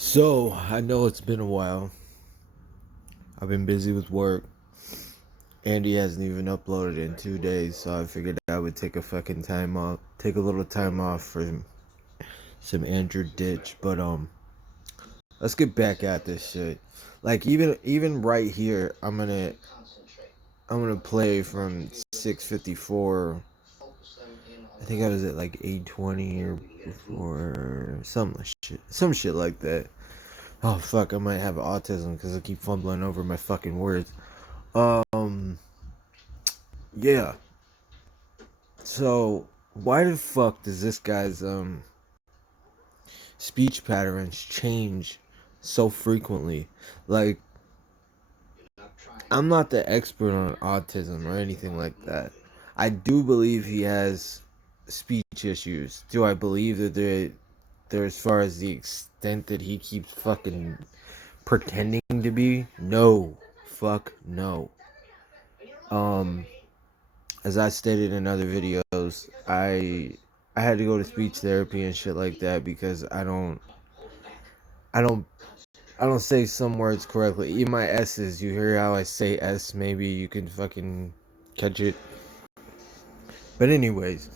So, I know it's been a while. I've been busy with work. Andy hasn't even uploaded in 2 days, so I figured I would take a fucking time off. Take a little time off for some Andrew ditch. But, let's get back at this shit. Like, even right here, I'm gonna play from 6:54. I think I was at like 8:20 or some shit like that. Oh fuck, I might have autism because I keep fumbling over my fucking words. Um, yeah. So why the fuck does this guy's speech patterns change so frequently? Like, I'm not the expert on autism or anything like that. I do believe he has speech issues. Do I believe that they're as far as the extent that he keeps fucking pretending to be? No. Fuck no. Um, as I stated in other videos, I had to go to speech therapy and shit like that because I don't I don't say some words correctly. Even my S's, you hear how I say S, maybe you can fucking catch it. But anyways,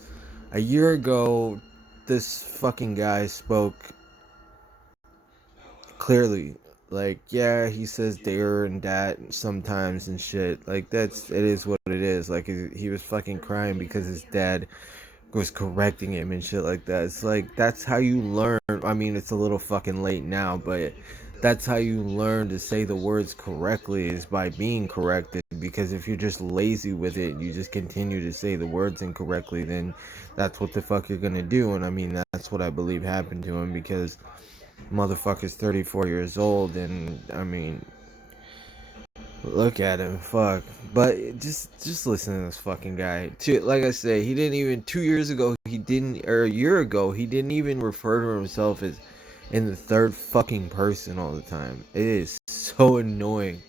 a year ago this fucking guy spoke clearly. Like, yeah, he says there and that sometimes and shit. Like, it is what it is. Like, he was fucking crying because his dad was correcting him and shit like that. It's like, that's how you learn. I mean, it's a little fucking late now, but that's how you learn to say the words correctly, is by being corrected. Because if you're just lazy with it, you just continue to say the words incorrectly, then that's what the fuck you're gonna do. And I mean, that's what I believe happened to him, because motherfucker's 34 years old, and I mean, look at him, fuck. But just listen to this fucking guy. Like I say, he didn't even 2 years ago. He didn't, or a year ago. He didn't even refer to himself as in the third fucking person all the time. It is so annoying.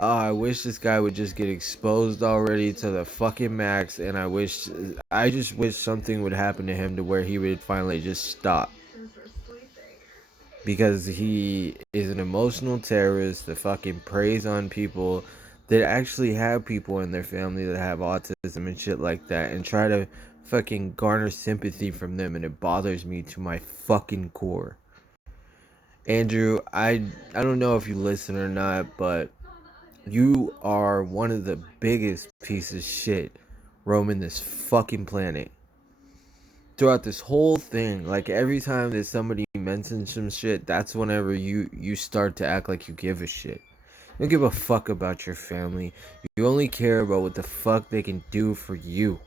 I wish this guy would just get exposed already to the fucking max, and I just wish something would happen to him to where he would finally just stop. Because he is an emotional terrorist that fucking preys on people that actually have people in their family that have autism and shit like that, and try to fucking garner sympathy from them, and it bothers me to my fucking core. Andrew, I don't know if you listen or not, but you are one of the biggest pieces of shit roaming this fucking planet. Throughout this whole thing, like, every time that somebody mentions some shit, that's whenever you start to act like you give a shit. You don't give a fuck about your family. You only care about what the fuck they can do for you.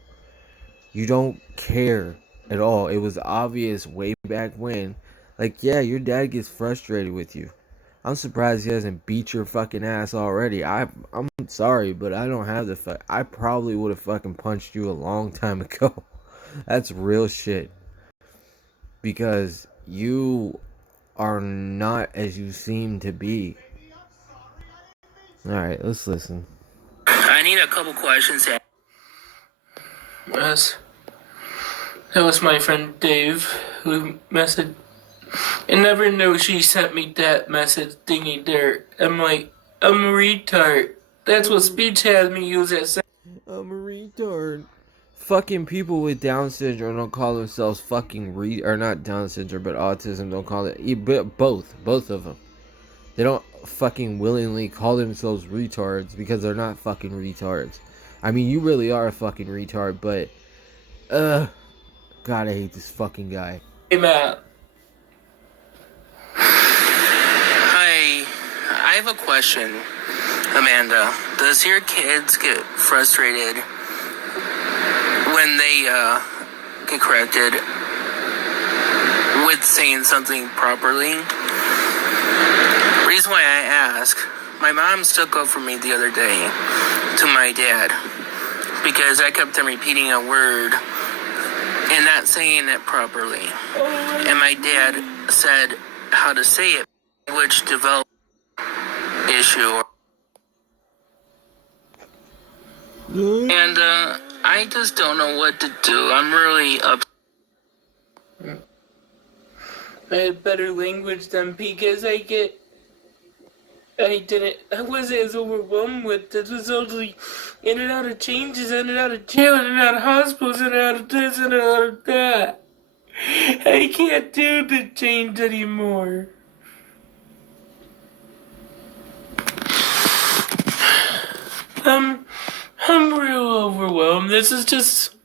You don't care at all. It was obvious way back when. Like, yeah, your dad gets frustrated with you. I'm surprised he hasn't beat your fucking ass already. I'm sorry, but I don't have the fuck. I probably would have fucking punched you a long time ago. That's real shit. Because you are not as you seem to be. Alright, let's listen. I need a couple questions. Yes. That was my friend Dave who messaged. I never knew she sent me that message thingy there. I'm like, I'm a retard. That's what speech has me use as. I'm a retard. Fucking people with Down syndrome don't call themselves fucking or not Down syndrome, but autism, don't call it both of them. They don't fucking willingly call themselves retards because they're not fucking retards. I mean, you really are a fucking retard, but God, I hate this fucking guy. Hey Matt. Hi, I have a question, Amanda. Does your kids get frustrated when they get corrected with saying something properly? Reason why I ask, my mom stuck up for me the other day to my dad because I kept on repeating a word and not saying it properly. And my dad said how to say it, which developed issue. And I just don't know what to do. I'm really upset. I had better language than because I wasn't as overwhelmed with this. Was only in and out of changes, in and out of jail, in and out of hospitals, in and out of this, in and out of that. I can't do the change anymore. I'm, I'm real overwhelmed. This is just.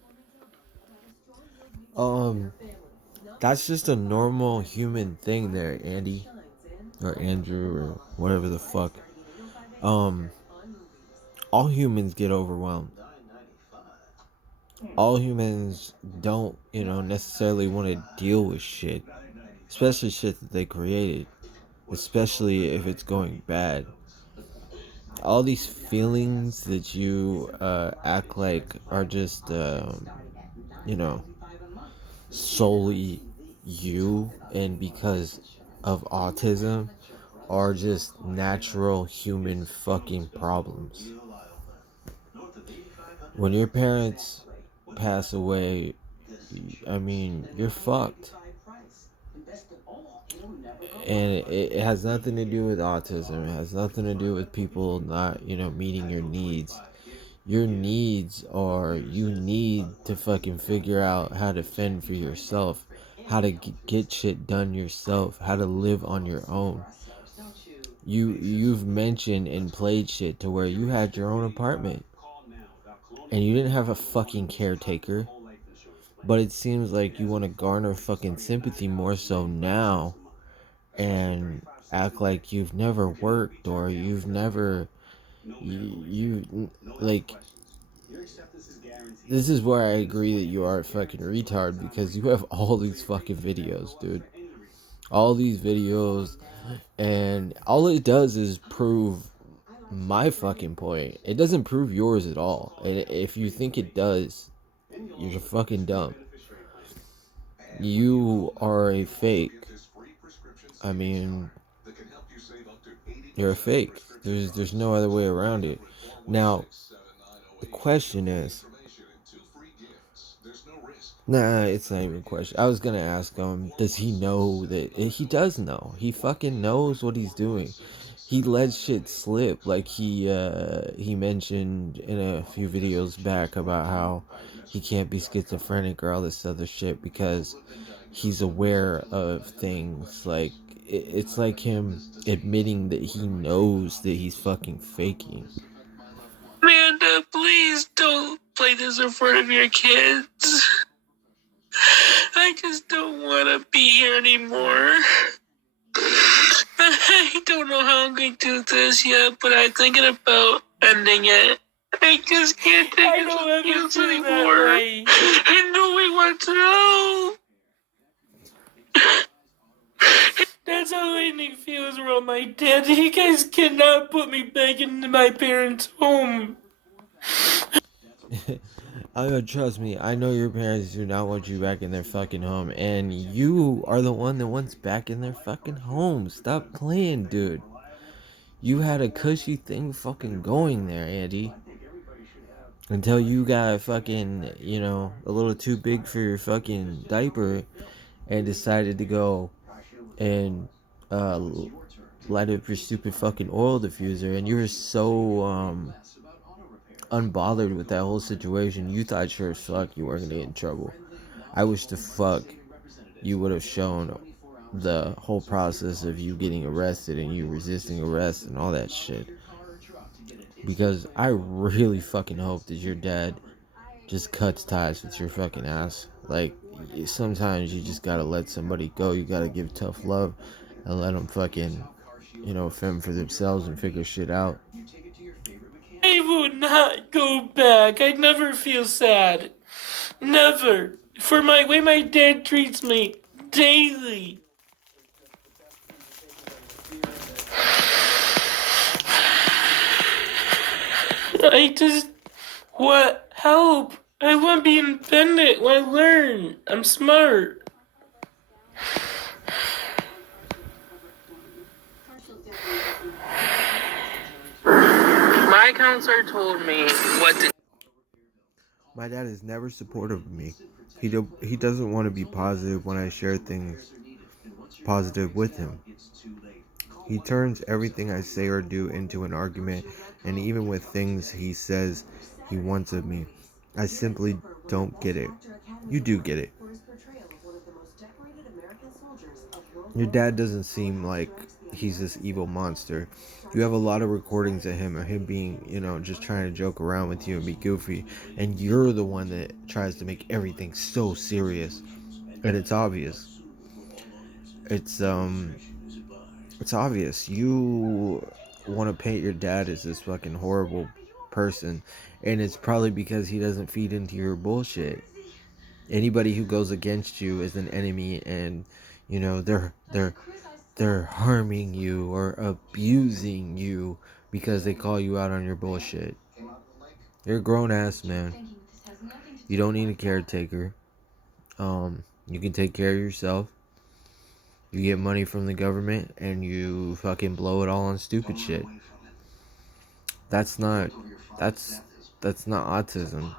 That's just a normal human thing there, Andy. Or Andrew, or whatever the fuck. All humans get overwhelmed. All humans don't, necessarily want to deal with shit. Especially shit that they created. Especially if it's going bad. All these feelings that you act like are just, solely you and because of autism are just natural human fucking problems. When your parents pass away, I mean, you're fucked. And it has nothing to do with autism. It has nothing to do with people not, meeting your needs. Your needs are you need to fucking figure out how to fend for yourself, how to get shit done yourself, how to live on your own. You've mentioned and played shit to where you had your own apartment and you didn't have a fucking caretaker. But it seems like you want to garner fucking sympathy more so now and act like you've never worked or you've never you like this is where I agree that you are a fucking retard because you have all these fucking videos, dude. All these videos, and all it does is prove my fucking point. It doesn't prove yours at all. And if you think it does, you're fucking dumb. You are a fake. I mean, you're a fake. There's no other way around it. Now, the question is, nah, it's not even a question. I was gonna ask him, does he know that he does know? He fucking knows what he's doing. He lets shit slip, like he mentioned in a few videos back about how he can't be schizophrenic or all this other shit because he's aware of things. Like it's like him admitting that he knows that he's fucking faking. Amanda, please don't play this in front of your kids. I just don't want to be here anymore. I don't know how I'm going to do this yet, but I'm thinking about ending it. I just can't take it anymore. I know we want to know. That's how Lightning feels around my dad. You guys cannot put me back into my parents' home. I mean, trust me, I know your parents do not want you back in their fucking home, and you are the one that wants back in their fucking home. Stop playing, dude. You had a cushy thing fucking going there, Andy. Until you got fucking, a little too big for your fucking diaper and decided to go and uh, light up your stupid fucking oil diffuser, and you were so unbothered with that whole situation. You thought sure as fuck you weren't gonna get in trouble. I wish the fuck you would have shown the whole process of you getting arrested and you resisting arrest and all that shit. Because I really fucking hope that your dad just cuts ties with your fucking ass. Like, sometimes you just gotta let somebody go. You gotta give tough love and let them fucking, fend for themselves and figure shit out. I would not go back. I'd never feel sad. Never. For my way my dad treats me daily. I just want help. I want to be independent. I want to learn. I'm smart. My counselor told me what to. My dad is never supportive of me. He doesn't want to be positive when I share things positive with him. He turns everything I say or do into an argument, and even with things he says he wants of me, I simply don't get it. You do get it. Your dad doesn't seem like he's this evil monster. You have a lot of recordings of him being, just trying to joke around with you and be goofy, and you're the one that tries to make everything so serious. And it's obvious. It's obvious. You want to paint your dad as this fucking horrible person, and it's probably because he doesn't feed into your bullshit. Anybody who goes against you is an enemy, and they're harming you or abusing you because they call you out on your bullshit. You're a grown ass man. You don't need a caretaker. You can take care of yourself. You get money from the government and you fucking blow it all on stupid shit. That's not autism.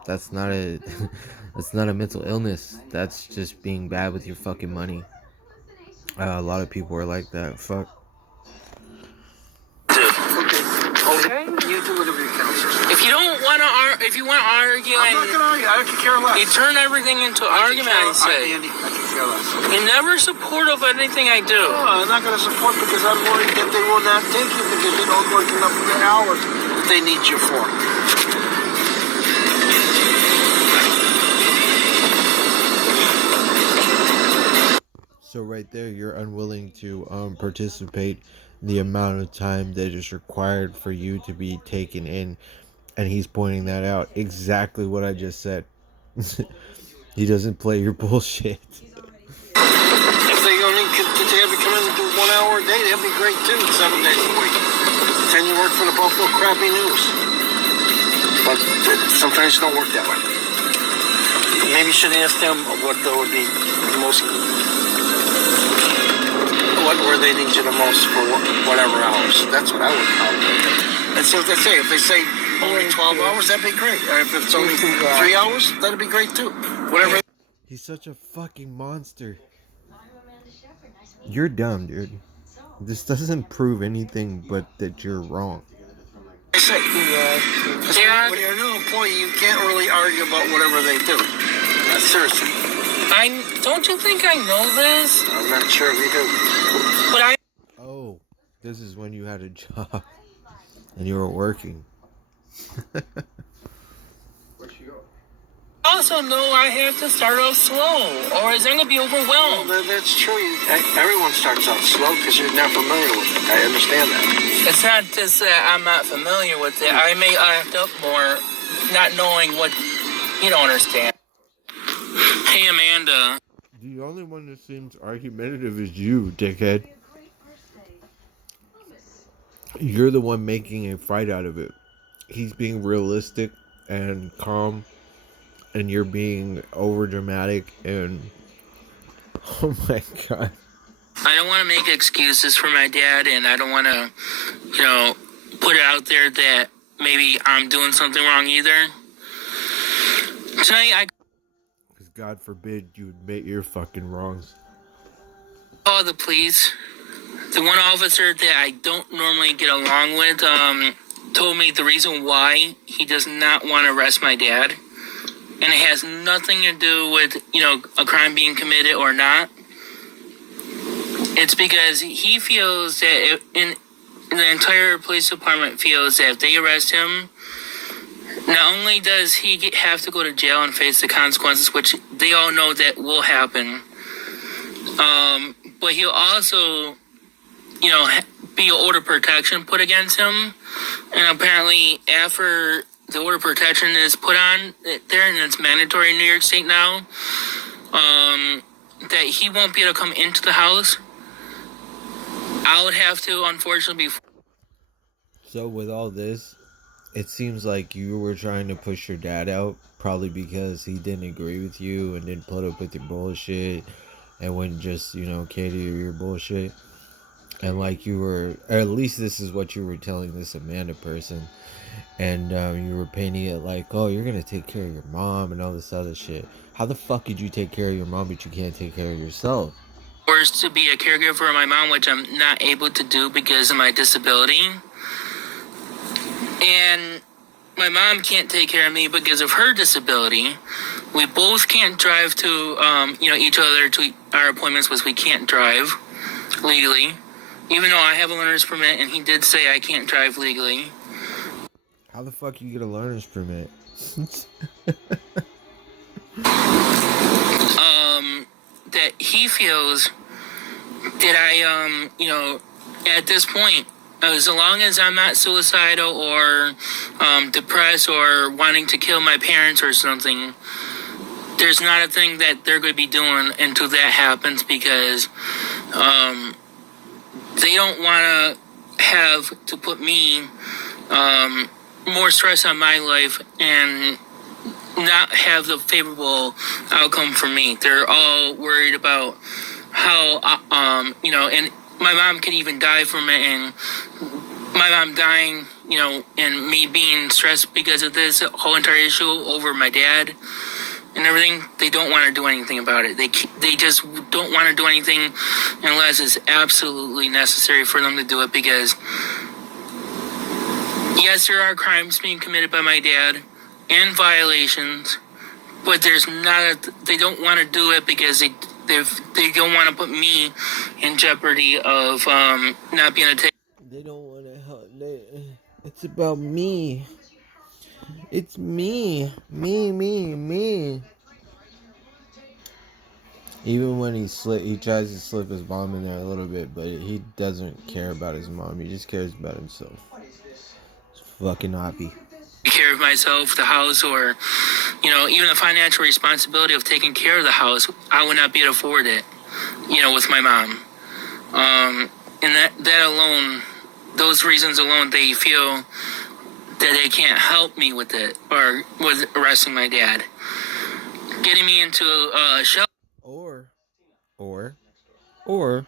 That's not a that's not a mental illness. That's just being bad with your fucking money. A lot of people are like that. Fuck. Okay. You do whatever your counsel. If you don't want to, if you want to argue, I'm not gonna argue. I could care less. You turn everything into an argument. I say. Andy, I could care less. You're never supportive of anything I do. No, I'm not gonna support because I'm worried that they will not take you because you don't work enough of the hours that they need you for. So right there, you're unwilling to participate in the amount of time that is required for you to be taken in, and he's pointing that out. Exactly what I just said. He doesn't play your bullshit. If they only could have you come in and do 1 hour a day, that'd be great too. 7 days a week. Then you work for the Buffalo Crappy News. But sometimes it don't work that way. Maybe you should ask them what would be the most. Where they need you the most for whatever hours. That's what I would probably. And so if they say only 12 hours, that'd be great. Or if it's only 3 hours, that'd be great too. Whatever. He's such a fucking monster. You're dumb, dude. This doesn't prove anything but that you're wrong. I say, when you're a new employee, you can't really argue about whatever they do. Seriously. Don't you think I know this? I'm not sure if you do. But Oh, this is when you had a job and you were working. Where'd she go? also know I have to start off slow, or it's going to be overwhelmed. Well, that's true. Everyone starts out slow because you're not familiar with it. I understand that. It's not just that I'm not familiar with it. I may act up more, not knowing what you don't understand. Hey, Amanda. The only one that seems argumentative is you, dickhead. You're the one making a fight out of it. He's being realistic and calm, and you're being over dramatic and oh my god. I don't want to make excuses for my dad, and I don't want to, put it out there that maybe I'm doing something wrong either. Tonight, Because God forbid you admit your fucking wrongs. called the police. The one officer that I don't normally get along with told me the reason why he does not want to arrest my dad. And it has nothing to do with, a crime being committed or not. It's because he feels that the entire police department feels that if they arrest him, not only does he have to go to jail and face the consequences, which they all know that will happen, but he'll also, be an order of protection put against him. And apparently after the order of protection is put on there, and it's mandatory in New York State now, that he won't be able to come into the house. I would have to, unfortunately, be... So with all this, it seems like you were trying to push your dad out, probably because he didn't agree with you and didn't put up with your bullshit and wouldn't just, cater to your bullshit. And like you were, or at least this is what you were telling this Amanda person. And you were painting it like, oh, you're going to take care of your mom and all this other shit. How the fuck could you take care of your mom but you can't take care of yourself? forced to be a caregiver for my mom, which I'm not able to do because of my disability. And my mom can't take care of me because of her disability. We both can't drive to, each other to our appointments because we can't drive legally. Even though I have a learner's permit and he did say I can't drive legally. How the fuck you get a learner's permit? That he feels that I, at this point, as long as I'm not suicidal or depressed or wanting to kill my parents or something, there's not a thing that they're going to be doing until that happens, because they don't want to have to put me more stress on my life and not have the favorable outcome for me. They're all worried about how, and my mom could even die from it, and my mom dying, and me being stressed because of this whole entire issue over my dad and everything. They don't want to do anything about it. They just don't want to do anything unless it's absolutely necessary for them to do it, because yes, there are crimes being committed by my dad and violations, but there's not they don't want to do it because they don't want to put me in jeopardy of not being able to take. They don't want to help. It's about me. It's me. Me. Even when he tries to slip his mom in there a little bit, but he doesn't care about his mom. He just cares about himself. It's fucking obvious. Take care of myself, the house, or even the financial responsibility of taking care of the house. I would not be able to afford it, with my mom. And that alone, those reasons alone, they feel that they can't help me with it, or with arresting my dad, getting me into a shelter. Or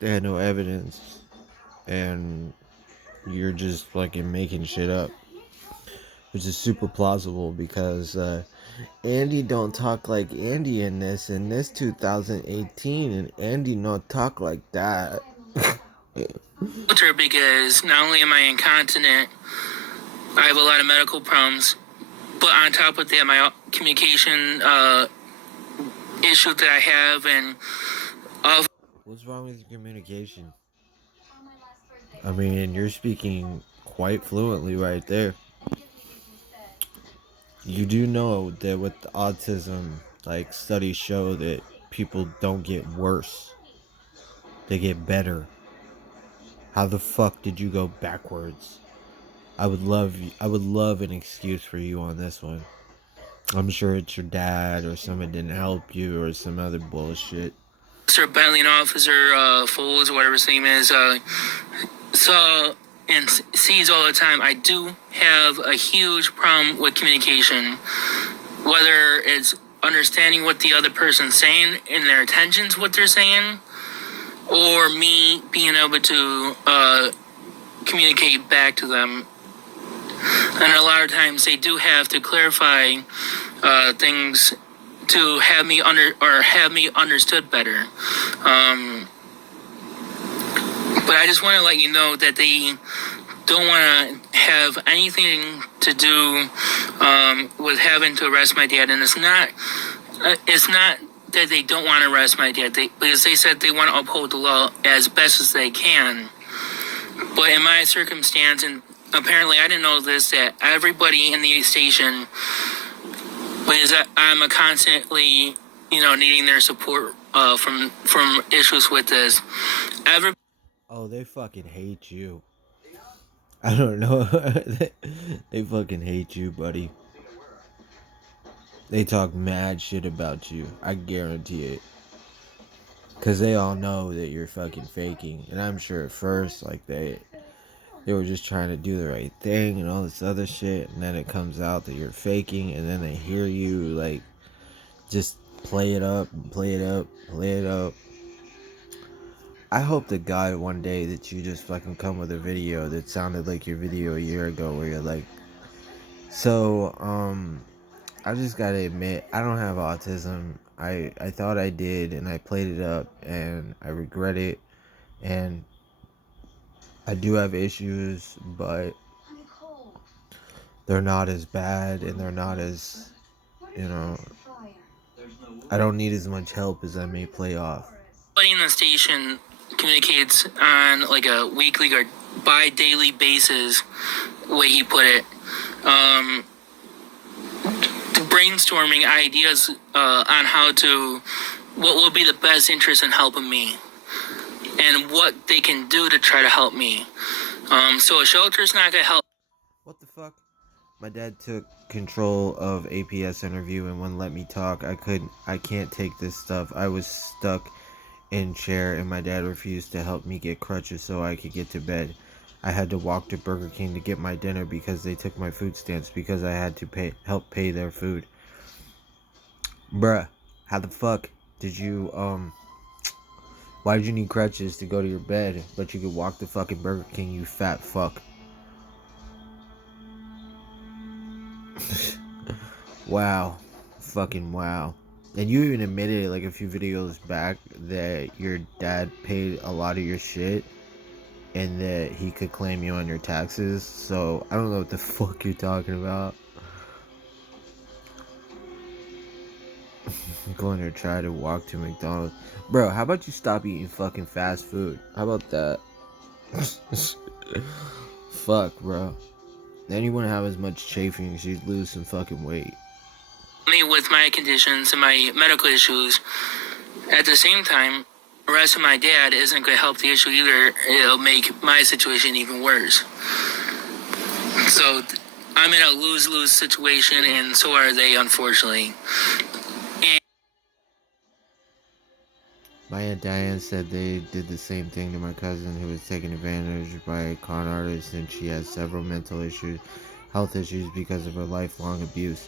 they had no evidence, and you're just fucking making shit up, which is super plausible because Andy don't talk like Andy in this 2018, and Andy not talk like that. Because not only am I incontinent, I have a lot of medical problems, but on top of that, my communication issue that I have, and what's wrong with your communication? I mean, you're speaking quite fluently right there. You do know that with autism, like, studies show that people don't get worse. They get better. How the fuck did you go backwards? I would love an excuse for you on this one. I'm sure it's your dad or someone didn't help you or some other bullshit. Sir Bentley and Officer Foles, whatever his name is, saw and sees all the time. I do have a huge problem with communication, whether it's understanding what the other person's saying and their intentions, what they're saying, or me being able to communicate back to them. And a lot of times they do have to clarify things to have me understood better. But I just want to let you know that they don't want to have anything to do with having to arrest my dad. And it's not that they don't want to arrest my dad, because they said they want to uphold the law as best as they can. But in my circumstance, and apparently I didn't know this, that everybody in the station, because I'm constantly, needing their support from issues with this. Oh, they fucking hate you. I don't know. They fucking hate you, buddy. They talk mad shit about you. I guarantee it. Because they all know that you're fucking faking. And I'm sure at first, like, they were just trying to do the right thing and all this other shit. And then it comes out that you're faking. And then they hear you, like, just play it up. I hope to God one day that you just fucking come with a video that sounded like your video a year ago where you're like, so, I just gotta admit, I don't have autism. I thought I did, and I played it up, and I regret it. And I do have issues, but they're not as bad, and they're not as, you know, I don't need as much help as I may play off. Everybody in the station communicates on like a weekly or bi-daily basis, the way he put it. Brainstorming ideas on what will be the best interest in helping me and what they can do to try to help me. So a shelter's not gonna help. What the fuck? My dad took control of APS interview and wouldn't let me talk. I can't take this stuff. I was stuck in chair and my dad refused to help me get crutches so I could get to bed. I had to walk to Burger King to get my dinner because they took my food stamps because I had to help pay their food. Bruh, how the fuck did you why did you need crutches to go to your bed but you could walk to fucking Burger King, you fat fuck? Wow. Fucking wow. And you even admitted it like a few videos back that your dad paid a lot of your shit and that he could claim you on your taxes. So I don't know what the fuck you're talking about. I'm going to try to walk to McDonald's. Bro, how about you stop eating fucking fast food? How about that? Fuck, bro. Then you wouldn't have as much chafing, so you'd lose some fucking weight. Me with my conditions and my medical issues. At the same time, the rest of my dad isn't going to help the issue either. It'll make my situation even worse. So I'm in a lose-lose situation, and so are they, unfortunately. My Aunt Diane said they did the same thing to my cousin who was taken advantage by a con artist, and she has several mental issues, health issues because of her lifelong abuse.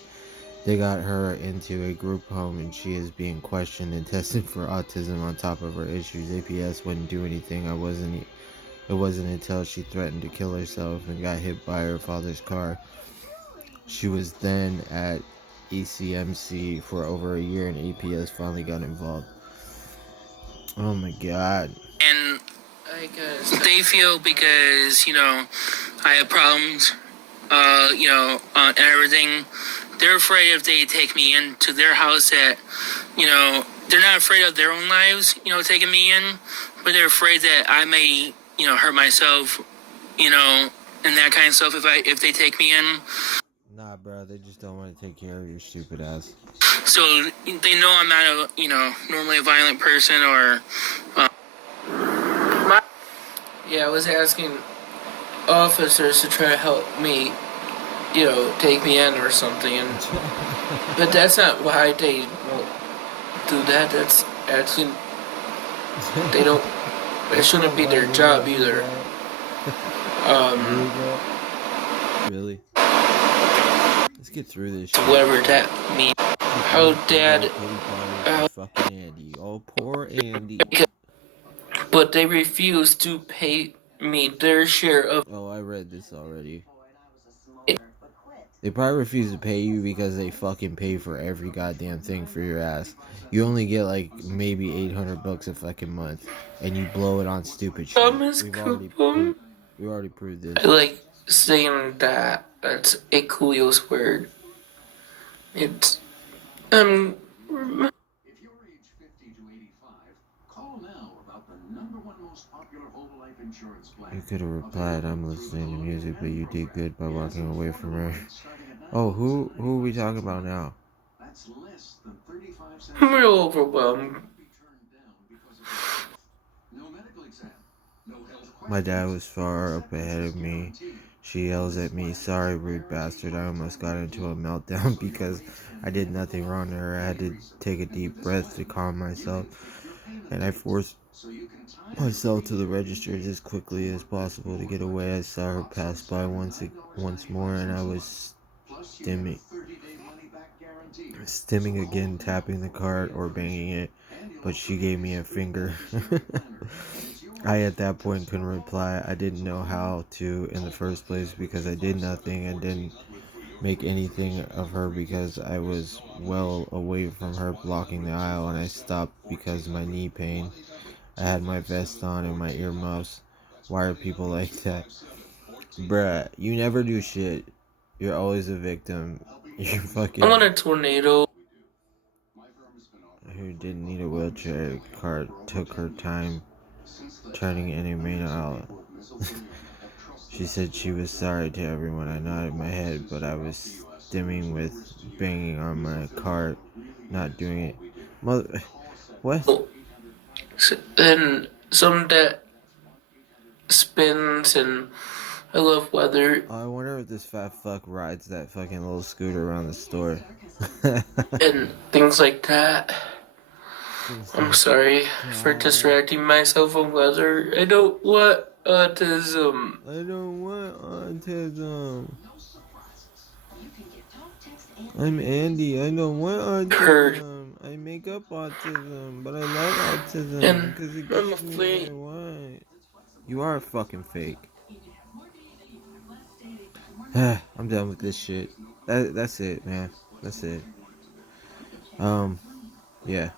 They got her into a group home and she is being questioned and tested for autism on top of her issues. APS wouldn't do anything. It wasn't until she threatened to kill herself and got hit by her father's car. She was then at ECMC for over a year and APS finally got involved. Oh my god. And I guess they feel because, I have problems, and everything. They're afraid if they take me into their house that, they're not afraid of their own lives, taking me in, but they're afraid that I may, hurt myself, and that kind of stuff if they take me in. Nah, bro, they just don't want to take care of your stupid ass. So they know I'm not normally a violent person or. Yeah, I was asking officers to try to help me, take me in or something, but that's not why they won't do that. That's actually they don't. It shouldn't be their job either. Really? Let's get through this shit. Whatever that means. How Dad. Fucking Andy. Oh, poor Andy. But they refuse to pay me their share of. Oh, I read this already. They probably refuse to pay you because they fucking pay for every goddamn thing for your ass. You only get like maybe $800 a fucking month, and you blow it on stupid shit. We already proved this. I like saying that. That's a Coolio's word. It's If you're age 50 to 85, call now about the #1 most popular whole life insurance plan. You could have replied, "I'm listening to music, but you did good by walking away from her." Oh, who are we talking about now? That's less than 35 cents. I'm real overwhelmed. No medical exam. No health questions. My dad was far up ahead of me. She yells at me, "Sorry, rude bastard." I almost got into a meltdown because I did nothing wrong to her. I had to take a deep breath to calm myself, and I forced myself to the register as quickly as possible to get away. I saw her pass by once more, and I was stimming again, tapping the card or banging it, but she gave me a finger. I at that point couldn't reply. I didn't know how to in the first place because I did nothing and make anything of her because I was well away from her blocking the aisle, and I stopped because of my knee pain. I had my vest on and my earmuffs. Why are people like that? Bruh, you never do shit. You're always a victim. You're I fucking want a tornado. who didn't need a wheelchair cart took her time turning any main out. She said she was sorry to everyone. I nodded my head, but I was stimming with banging on my cart, not doing it. Mother, what? And some that spins, and I love weather I wonder if this fat fuck rides that fucking little scooter around the store. and things like that. I'm sorry for distracting myself on weather. I don't want autism. I don't want autism. I'm Andy. I don't want Heard. autism. I make up autism, but I love autism And because it I'm gives me what I afraid. want. You are fucking fake. I'm done with this shit. That's it, man. That's it. Yeah.